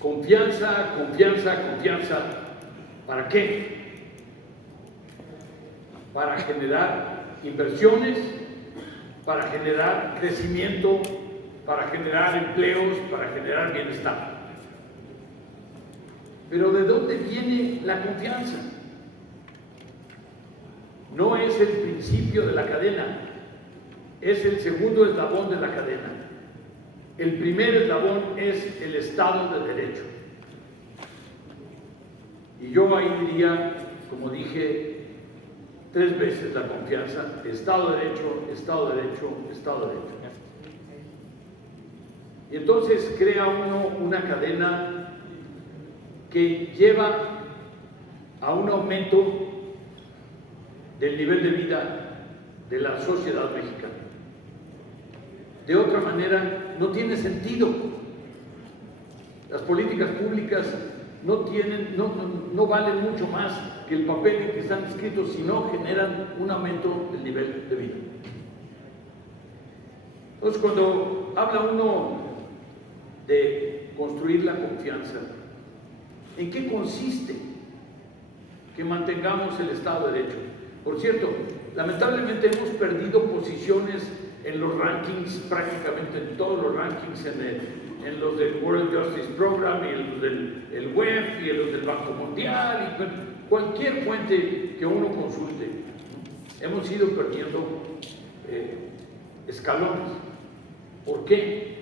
Confianza, confianza, confianza. ¿Para qué? Para generar inversiones, para generar crecimiento, para generar empleos, para generar bienestar. Pero ¿de dónde viene la confianza? No es el principio de la cadena, es el segundo eslabón de la cadena. El primer eslabón es el Estado de Derecho. Y yo ahí diría, como dije 3 veces la confianza: Estado de Derecho, Estado de Derecho, Estado de Derecho. Y entonces crea uno una cadena que lleva a un aumento del nivel de vida de la sociedad mexicana. De otra manera, no tiene sentido. Las políticas públicas no valen mucho más que el papel en que están escritos si no generan un aumento del nivel de vida. Entonces, cuando habla uno de construir la confianza, ¿en qué consiste que mantengamos el Estado de Derecho? Por cierto, lamentablemente hemos perdido posiciones en los rankings, prácticamente en todos los rankings, en los del World Justice Program, y en los del WEF, y en los del Banco Mundial, y cualquier fuente que uno consulte. Hemos ido perdiendo escalones. ¿Por qué?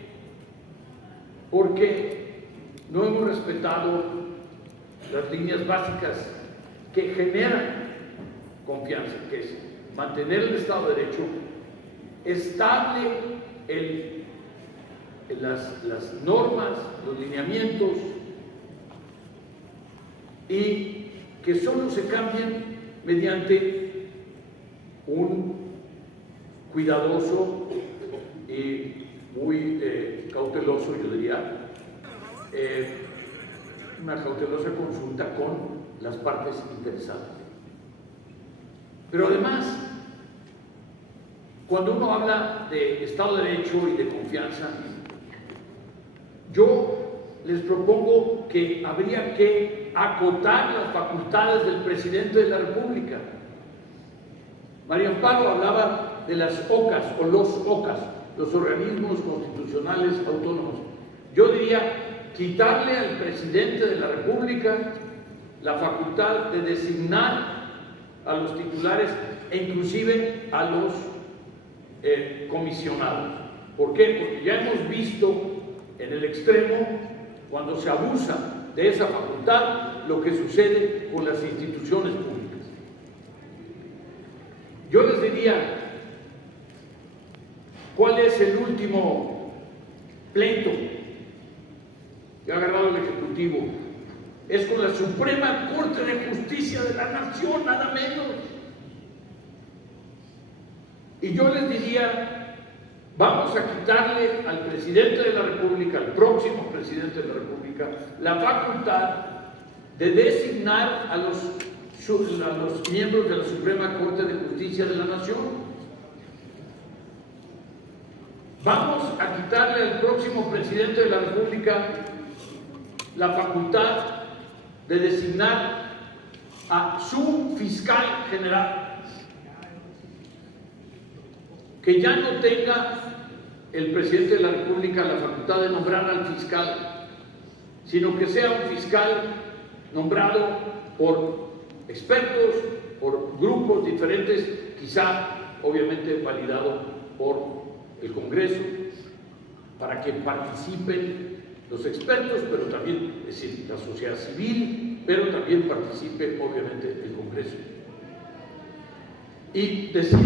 Porque no hemos respetado las líneas básicas que generan confianza, que es mantener el Estado de Derecho estable, las normas, los lineamientos, y que solo se cambien mediante un cuidadoso y muy cauteloso, yo diría, una cautelosa consulta con las partes interesadas. Pero además, cuando uno habla de Estado de Derecho y de confianza, yo les propongo que habría que acotar las facultades del presidente de la República. María Amparo hablaba de las OCAS o los OCAS, los organismos constitucionales autónomos. Yo diría quitarle al presidente de la República la facultad de designar a los titulares e inclusive a los comisionados. ¿Por qué? Porque ya hemos visto en el extremo, cuando se abusa de esa facultad, lo que sucede con las instituciones públicas. Yo les diría, ¿cuál es el último pleito que ha agarrado el Ejecutivo? Es con la Suprema Corte de Justicia de la Nación, nada menos. Y yo les diría, vamos a quitarle al presidente de la República, al próximo presidente de la República, la facultad de designar a los miembros de la Suprema Corte de Justicia de la Nación. Vamos a quitarle al próximo presidente de la República la facultad de designar a su fiscal general. Que ya no tenga el presidente de la República la facultad de nombrar al fiscal, sino que sea un fiscal nombrado por expertos, por grupos diferentes, quizá obviamente validado por el Congreso, para que participen los expertos, pero también, es decir, la sociedad civil, pero también participe obviamente el Congreso. Y decir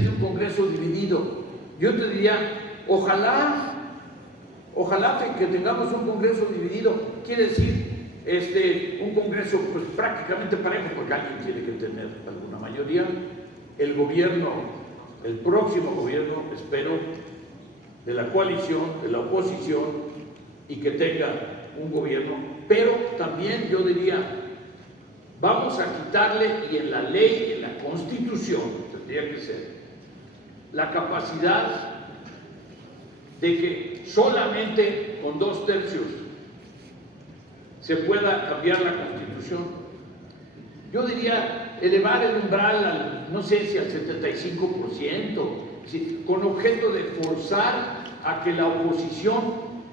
de un Congreso dividido, yo te diría, ojalá que tengamos un Congreso dividido, quiere decir un Congreso pues prácticamente parejo, porque alguien tiene que tener alguna mayoría. El gobierno, el próximo gobierno, espero, de la coalición, de la oposición, y que tenga un gobierno, pero también yo diría, vamos a quitarle, y en la ley, en la Constitución, tendría que ser, la capacidad de que solamente con 2/3 se pueda cambiar la Constitución. Yo diría elevar el umbral al, no sé si al 75%, con objeto de forzar a que la oposición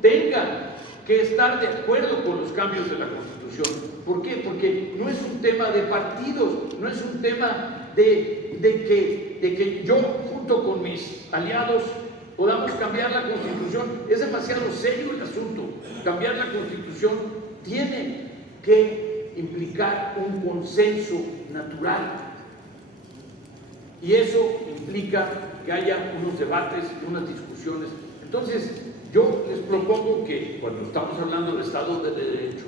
tenga que estar de acuerdo con los cambios de la Constitución. ¿Por qué? Porque no es un tema de partidos, no es un tema de que yo junto con mis aliados podamos cambiar la Constitución. Es demasiado serio el asunto. Cambiar la Constitución tiene que implicar un consenso natural. Y eso implica que haya unos debates, unas discusiones. Entonces, yo les propongo que cuando estamos hablando del Estado de Derecho,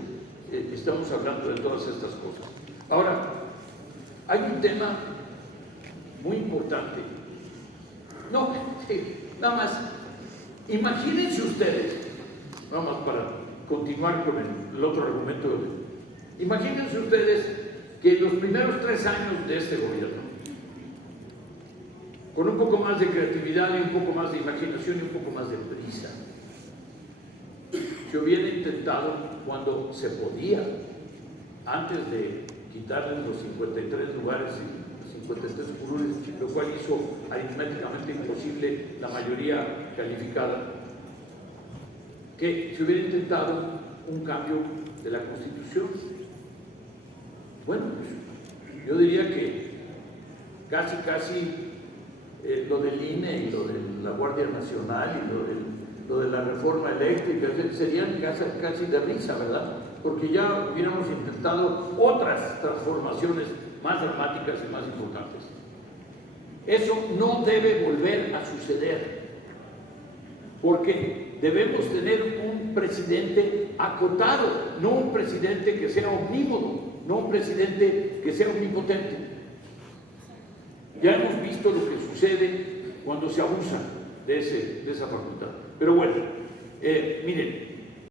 estamos hablando de todas estas cosas. Ahora, hay un tema muy importante. No, nada más, imagínense ustedes, nada más para continuar con el otro argumento, imagínense ustedes que en los primeros 3 años de este gobierno, con un poco más de creatividad y un poco más de imaginación y un poco más de prisa, se hubiera intentado cuando se podía, antes de quitarles los 53 lugares y 53 curules, lo cual hizo aritméticamente imposible la mayoría calificada, que se hubiera intentado un cambio de la Constitución. Bueno, pues, yo diría que casi lo del INE y lo de la Guardia Nacional y lo de la reforma eléctrica serían casi de risa, ¿verdad? Porque ya hubiéramos intentado otras transformaciones más dramáticas y más importantes. Eso no debe volver a suceder, porque debemos tener un presidente acotado, no un presidente que sea omnímodo, no un presidente que sea omnipotente. Ya hemos visto lo que sucede cuando se abusa de esa facultad. Pero bueno, miren,